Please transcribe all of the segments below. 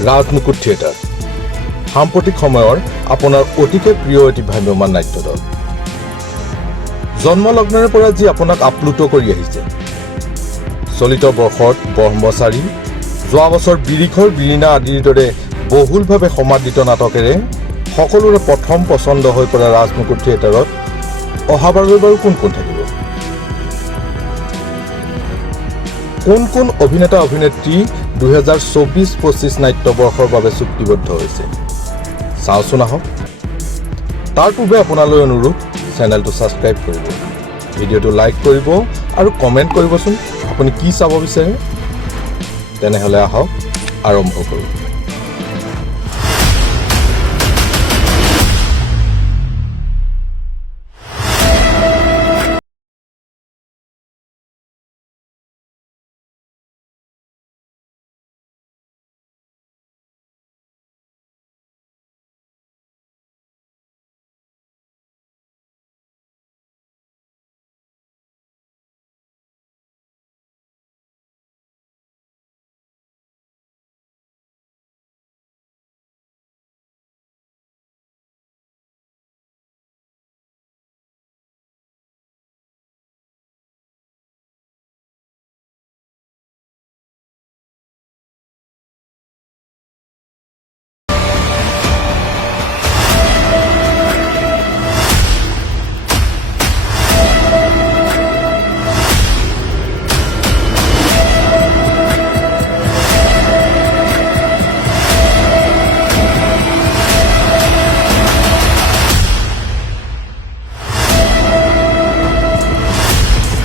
ৰাজমুকুট theatre সাম্প্ৰতিক সময়ৰ আপোনাৰ অতিকে প্ৰিয় এটি ভ্ৰাম্যমান নাট্য দল জন্মলগ্নৰে পৰা যি আপোনাক আপ্লুত কৰি আহিছে চলিত বৰ্ষত ব্ৰহ্মচাৰী যোৱা বছৰ বিৰিখৰ বিৰিণা আদিৰ দৰে বহুলভাৱে সমাদৃত নাটকেৰে সকলোৰে প্ৰথম পছন্দ হৈ পৰা ৰাজমুকুট থিয়েটাৰত অহাবাৰলৈ বাৰু কোন কোন থাকিব কোন অভিনেতা অভিনেত্ৰী 2024-25 নাট্যবৰ্ষৰ বাবে চুক্তিবদ্ধ হৈছে চাওচোন আহক তাৰ পূৰ্বে আপোনালৈ অনুৰোধ চেনেলটো ছাবস্ক্ৰাইব কৰিব ভিডিঅ'টো লাইক কৰিব আৰু কমেণ্ট কৰিবচোন আপুনি কি চাব বিচাৰে তেনেহ'লে আহক আৰম্ভ কৰোঁ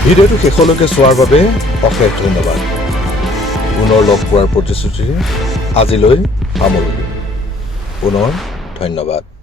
ভিডিঅ'টো শেষলৈকে চোৱাৰ বাবে অশেষ ধন্যবাদ পুনৰ লগ পোৱাৰ প্ৰতিশ্ৰুতিৰে আজিলৈ সামৰিলোঁ পুনৰ ধন্যবাদ